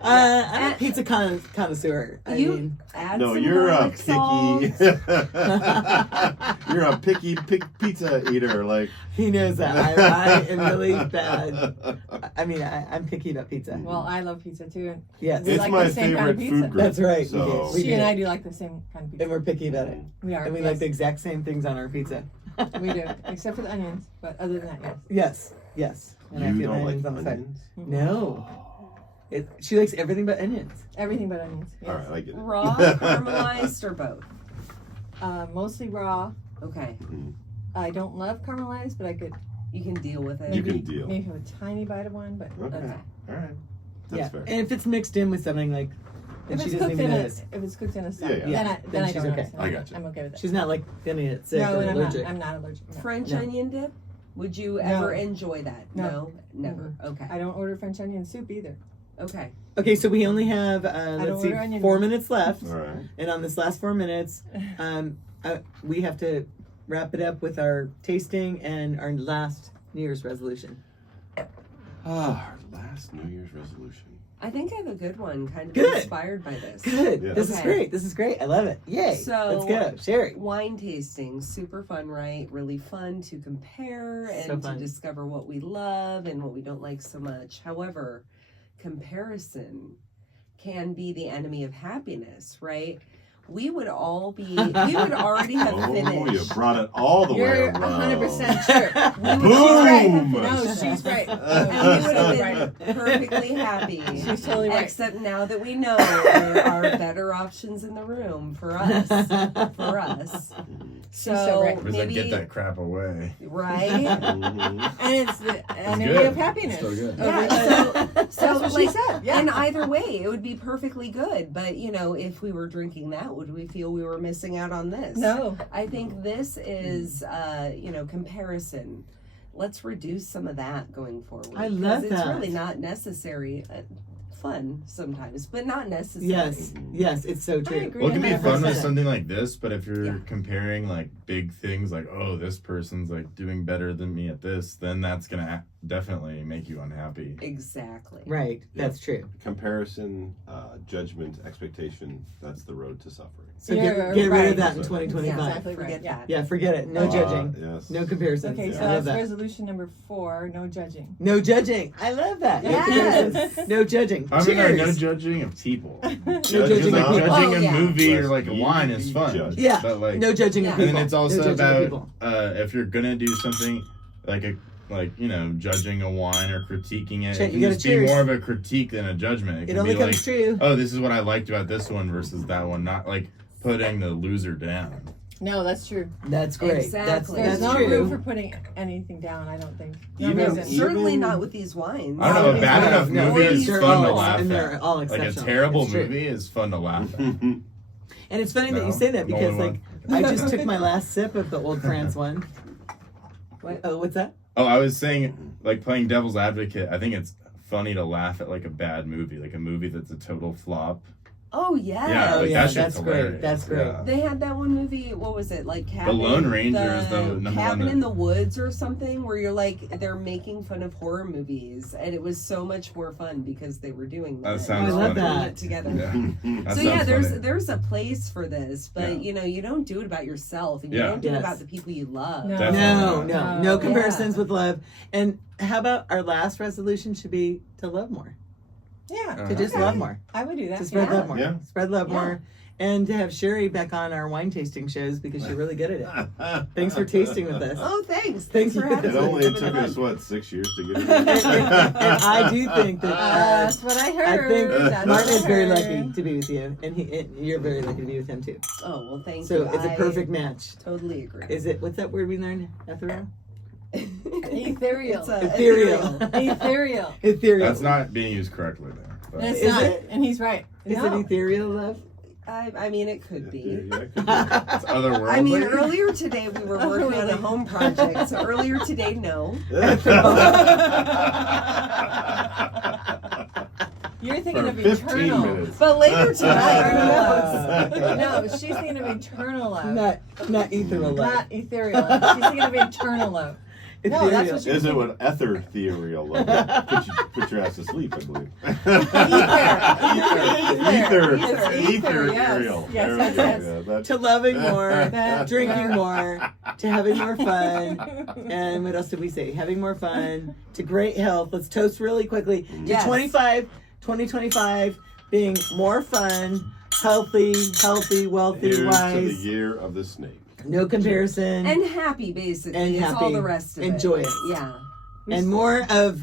I'm a pizza connoisseur. I You mean, add No, some you're a garlic salt. picky. You're a picky pizza eater. Like he knows that. I am really bad. I mean, I'm picky about pizza. Well, I love pizza too. And Yes. We It's like my the same kind of favorite pizza. food group. That's right. So We she do. and I do like the same kind of pizza. And we're picky about it. We are. And we yes. like the exact same things on our pizza. We do, except for the onions. But other than that, yes. Yes. Yes. And I you feel don't like onions on the side. onions? No. She likes everything but onions. Everything but onions. Yes. All right, I get it. Raw, caramelized, or both? Mostly raw. Okay, I don't love caramelized, but I could you can deal with it. You can deal. maybe have a tiny bite of one, but Okay. that's All right. That's Yeah. fair. And if it's mixed in with something like, and if she it's doesn't cooked even in notice. if it's cooked in a stuff, Yeah, yeah. then I Then don't she's notice. okay. I got you. I'm okay with it. She's not like gonna get sick No, or and allergic. I'm not allergic. No. French No. onion dip? Would you No. ever enjoy that? No. Never. Okay. I don't order French onion soup either. Okay. Okay, so we only have don't let's see, order onion 4 rings. minutes left, All right. and on this last 4 minutes, we have to wrap it up with our tasting and our last New Year's resolution. Our last New Year's resolution. I think I have a good one, kind of Good. inspired by this. Good. Yeah. This is Okay. great. This is great. I love it. Yay. So- Let's go, Sherry. Wine tasting, super fun, right? Really fun to compare So and fun. to discover what we love and what we don't like so much. However, comparison can be the enemy of happiness, right? We would already have Oh, you finished. brought it all the way You're around. 100% sure. Boom! No, she's right. And we would have been perfectly happy. She's totally right. Except now that we know there are better options in the room for us. For us. So, so right. Where's that maybe get that crap away? right? Mhm. And it's the enemy good. of happiness. Still good. Yeah, so That's what she said. Yeah. and either way, it would be perfectly good. But if we were drinking that, would we feel we were missing out on this? No. I think this is, comparison. Let's reduce some of that going forward. I love because it's that. really not necessary. Fun sometimes, but not necessary. Yes. Yes, it's so true. agree. Well, it can be 100%. fun with something like this, but if you're Yeah. comparing like big things, like this person's like doing better than me at this, then that's gonna definitely make you unhappy. Exactly. Right. That's true. Comparison, judgment, expectation, that's the road to suffering. So You're get rid right. of that in Yeah, 2025. exactly. Forget right, yeah. that. Yeah, forget it. No judging. Yes. No comparisons. Okay, so I love that's that. resolution number 4, no judging. No judging. I love that. No Yes. comparisons. No judging. I mean, like, no Cheers. judging of people. No Judges judging of of people. Judging Oh, a yeah. movie or Lest like a ye wine be is fun. judged. Yeah. But like, No judging Yeah. of and people. then it's also no judging of about people. if you're gonna do something judging a wine or critiquing it. Cheer- It you can gotta just be cheers. more of a critique than a judgment. It It can only be comes like, true. oh, this is what I liked about this one versus that one. Not like putting the loser down. No, that's true. That's great. Exactly. There's That's no true. room for putting anything down, I don't think. No Even- reason. Certainly Even- not with these wines. I don't know. A bad No, enough no, movie is they're fun to all- laugh and they're at. all Like a exceptional. terrible It's true. movie is fun to laugh at. And it's funny that No, you say that I'm the because only like I just took my last sip of the Old France one. What? Oh, what's that? Oh, I was saying, like playing devil's advocate. I think it's funny to laugh at like a bad movie, like a movie that's a total flop. Oh yeah. Yeah, Oh, like yeah, that shit's that's great. hilarious. That's great. Yeah. They had that one movie. What was it? Like Cabin, Lone Ranger is the number Cabin one in the Woods or something, where you're like they're making fun of horror movies, and it was so much more fun because they were doing that. That sounds I love funny. that. Putting it together. Yeah. That So yeah, sounds there's funny. there's a place for this, but Yeah. you don't do it about yourself, and you Yeah. don't do Yes. it about the people you love. No. Definitely No, not. no No. comparisons Yeah. with love. And how about our last resolution should be to love more, Yeah, to just Okay. love more, I would do that. to spread Yeah. love more, Yeah. spread love Yeah. more, and to have Sherry back on our wine tasting shows because you're really good at it. Thanks for tasting with us. Oh, thanks. Thank Thanks for you. having It me. only It's been took us, fun. 6 years to get it? And I do think that That's what I heard. I think That's Martin what is I very heard. lucky to be with you, and you're very lucky to be with him too. Oh well, thank So you. it's a I perfect match. Totally agree. Is it? What's that word we learned, Ethereal? Ethereal. It's a Ethereal. Ethereal. Ethereal. That's not being used correctly there. But. It's Is not. it? And he's right. Is No. it ethereal, love? I mean, it could be. Yeah, it could be. It's otherworldly. I mean, earlier today we were working on a home project. So earlier today, no. You're thinking For of 15 eternal. minutes. But later tonight, No, she's thinking of eternal love. Not ethereal love. Not ethereal love. She's thinking of eternal love. No, that's what she was Isn't thinking. what ethereal love put your ass to sleep, I believe. Ether, yes. Ethereal. Yes, There we yes, go. yes. Yeah, that- To loving more, That- drinking more, to having more fun, and what else did we say? Having more fun, to great health. Let's toast really quickly to Yes. 2025 being more fun, healthy, wealthy, Here's to the wise, year of the snake. no comparison, and happy basically. And it's all happy. the rest of Enjoy it. it. Yeah. and more of